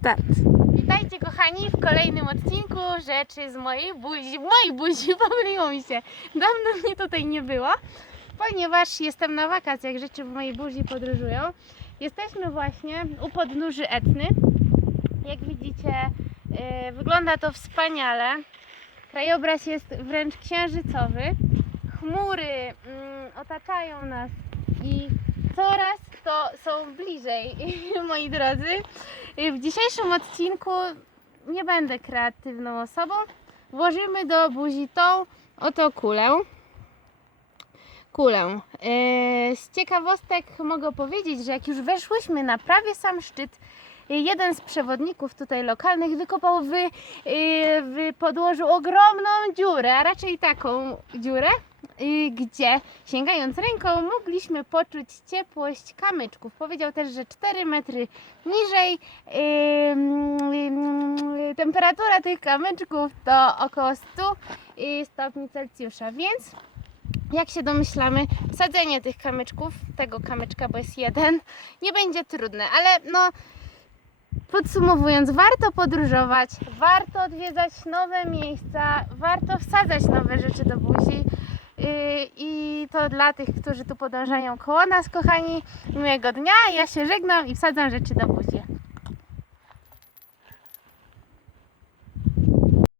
Start. Witajcie kochani w kolejnym odcinku Rzeczy z mojej buzi. Mojej buzi, pomyliło mi się. Dawno mnie tutaj nie było, ponieważ jestem na wakacjach. Rzeczy w mojej buzi podróżują. Jesteśmy właśnie u podnóży Etny. Jak widzicie, yy, wygląda to wspaniale. Krajobraz jest wręcz księżycowy. Chmury mm, otaczają nas i coraz to są bliżej, moi drodzy. W dzisiejszym odcinku nie będę kreatywną osobą. Włożymy do buzi tą oto kulę. Kulę. Yy, Z ciekawostek mogę powiedzieć, że jak już weszłyśmy na prawie sam szczyt, jeden z przewodników tutaj lokalnych wykopał w, yy, w podłożu ogromną dziurę, a raczej taką dziurę, gdzie sięgając ręką mogliśmy poczuć ciepłość kamyczków. Powiedział też, że 4 metry niżej temperatura tych kamyczków to około 100 y, stopni Celsjusza, więc jak się domyślamy, wsadzenie tych kamyczków, tego kamyczka, bo jest jeden, nie będzie trudne, ale no podsumowując, warto podróżować, warto odwiedzać nowe miejsca, warto wsadzać nowe rzeczy do buzi. To dla tych, którzy tu podążają koło nas, kochani. Miłego dnia. Ja się żegnam i wsadzam rzeczy do buzi.